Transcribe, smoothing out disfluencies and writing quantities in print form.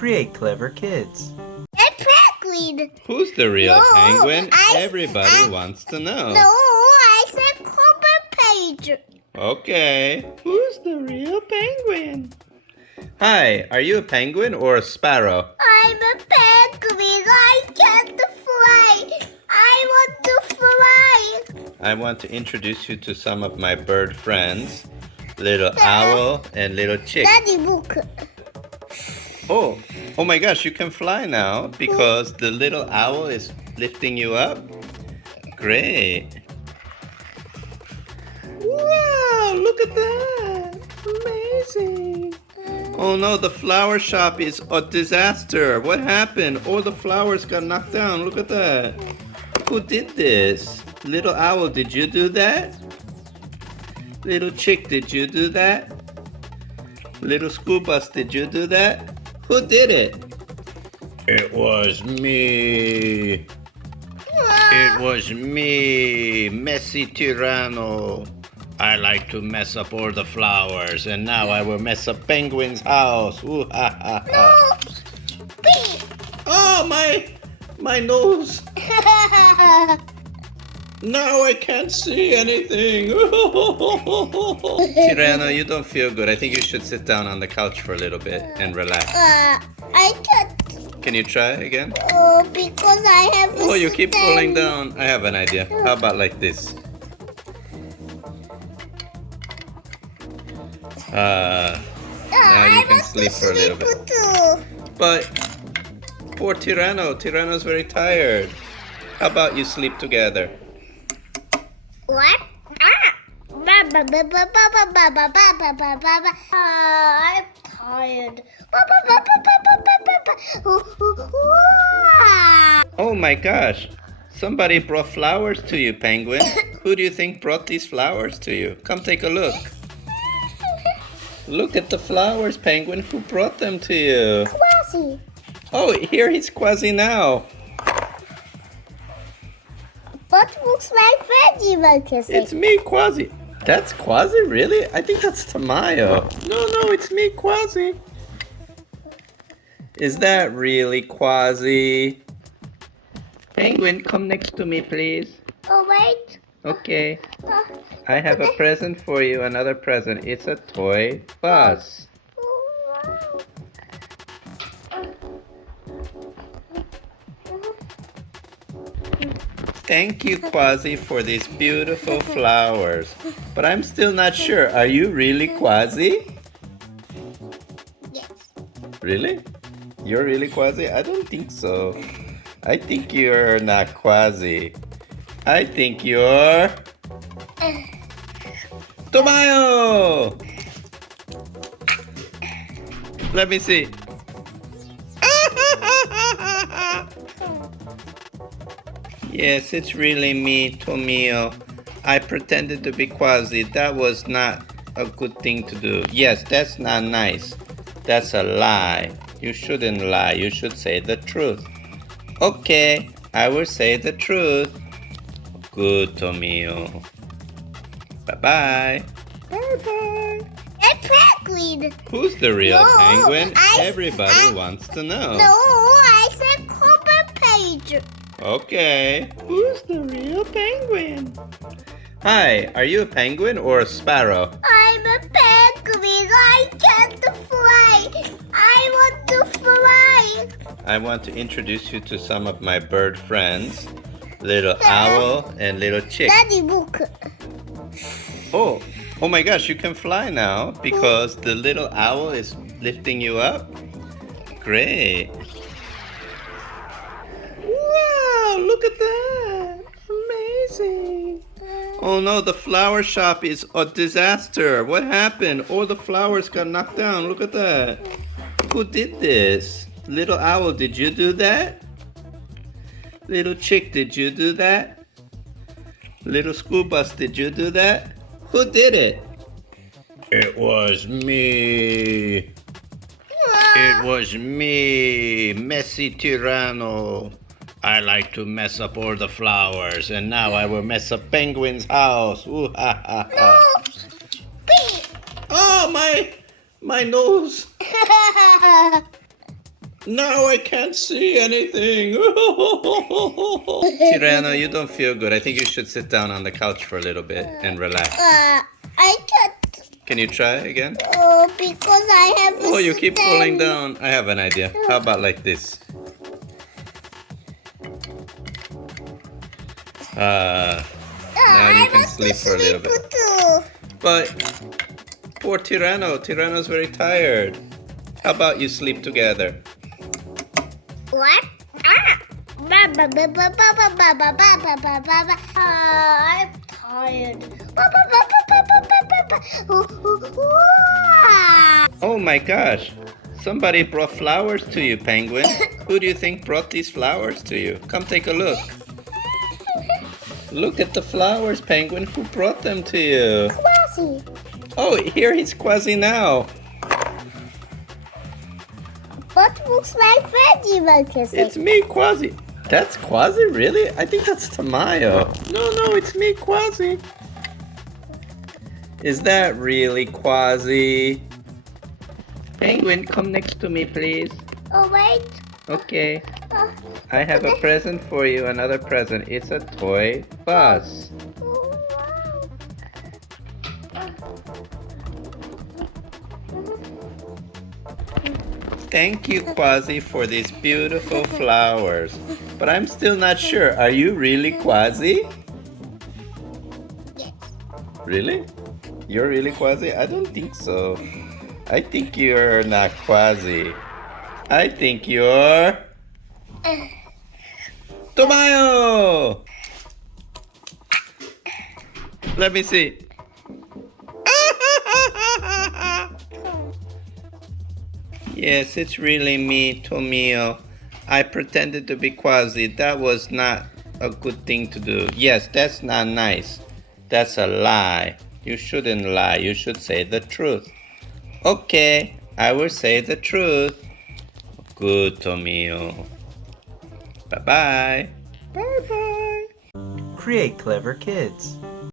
create clever kids. Exactly. Who's the real No, penguin? Everybody wants to know. No, I said cover page. Okay, who's the real penguin? Hi, are you a penguin or a sparrow? I'm a penguin. I can't fly. I want to fly. I want to introduce you to some of my bird friends. Little owl and little chick. Daddy, look. Oh my gosh, you can fly now because the little owl is lifting you up. Great. Wow, look at that. Amazing. Oh no, the flower shop is a disaster. What happened? All the flowers got knocked down. Look at that. Who did this? Little owl, did you do that? Little chick, did you do that? Little school bus, did you do that? Who did it? It was me. It was me, Messy Tyranno. I like to mess up all the flowers, and now I will mess up Penguin's house. Ooh, ha, ha, ha. No. Oh, my nose. Now I can't see anything. Tyranno, you don't feel good. I think you should sit down on the couch for a little bit and relax. I can't. Can you try again? Because I have. Oh, you keep falling down. I have an idea. How about like this? Now you can sleep for a little bit. Too. But poor Tyranno. Tyranno's very tired. How about you sleep together? What? I'm tired. Oh my gosh. Somebody brought flowers to you, Penguin. Who do you think brought these flowers to you? Come take a look. Look at the flowers, Penguin. Who brought them to you? Kwazii. Oh, here he's Kwazii now. What looks like Vegimal kissing? It's me, Kwazii. That's Kwazii, really? I think that's Tamayo. No, it's me, Kwazii. Is that really Kwazii? Penguin, come next to me, please. Oh, wait. Okay. I have a present for you, another present. It's a toy bus. Thank you, Kwazii, for these beautiful flowers. But I'm still not sure. Are you really Kwazii? Yes. Really? You're really Kwazii? I don't think so. I think you're not Kwazii. I think you're Tomayo! Let me see. Yes, it's really me, Tomio. I pretended to be Kwazii. That was not a good thing to do. Yes, that's not nice. That's a lie. You shouldn't lie. You should say the truth. Okay, I will say the truth. Good, Tomio. Bye-bye. Bye-bye. Exactly. Who's the real No, penguin? Everybody wants to know. No, I said cover page. Okay, who's the real penguin? Hi, are you a penguin or a sparrow? I'm a penguin. I can't fly. I want to fly. I want to introduce you to some of my bird friends. Little owl and little chick. Daddy, look. Oh my gosh, you can fly now because the little owl is lifting you up. Great. Wow, look at that. Amazing. Oh no, the flower shop is a disaster. What happened? All the flowers got knocked down. Look at that. Who did this? Little owl, did you do that? Little chick, did you do that? Little school bus, did you do that? Who did it? It was me. It was me, Messy Tyranno. I like to mess up all the flowers, and now I will mess up Penguin's house. Ooh, ha, ha, ha. No. Oh, my nose. Now I can't see anything. Tirano, you don't feel good. I think you should sit down on the couch for a little bit and relax. I can't. Can you try again? Because I have. Oh, you keep falling down. I have an idea. How about like this? Now you can sleep for a little bit. Too. But poor Tirano. Tirano's very tired. How about you sleep together? What? I'm tired. Oh my gosh. Somebody brought flowers to you, Penguin. Who do you think brought these flowers to you? Come take a look. Look at the flowers, Penguin. Who brought them to you? Kwazii. Oh, here he's Kwazii now. What looks like Vegimal kissing? It's me, Kwazii. That's Kwazii, really? I think that's Tamayo. No, it's me, Kwazii. Is that really Kwazii? Penguin, come next to me, please. Oh, wait. Okay. I have a present for you, another present. It's a toy bus. Oh, wow. Thank you, Kwazii, for these beautiful flowers. But I'm still not sure. Are you really Kwazii? Yes. Really? You're really Kwazii? I don't think so. I think you're not Kwazii. I think you're Tomayo! Let me see. Yes, it's really me, Tomio. I pretended to be Kwazii. That was not a good thing to do. Yes, that's not nice. That's a lie. You shouldn't lie. You should say the truth. Okay, I will say the truth. Good, Tomio. Bye-bye. Bye-bye. Create clever kids.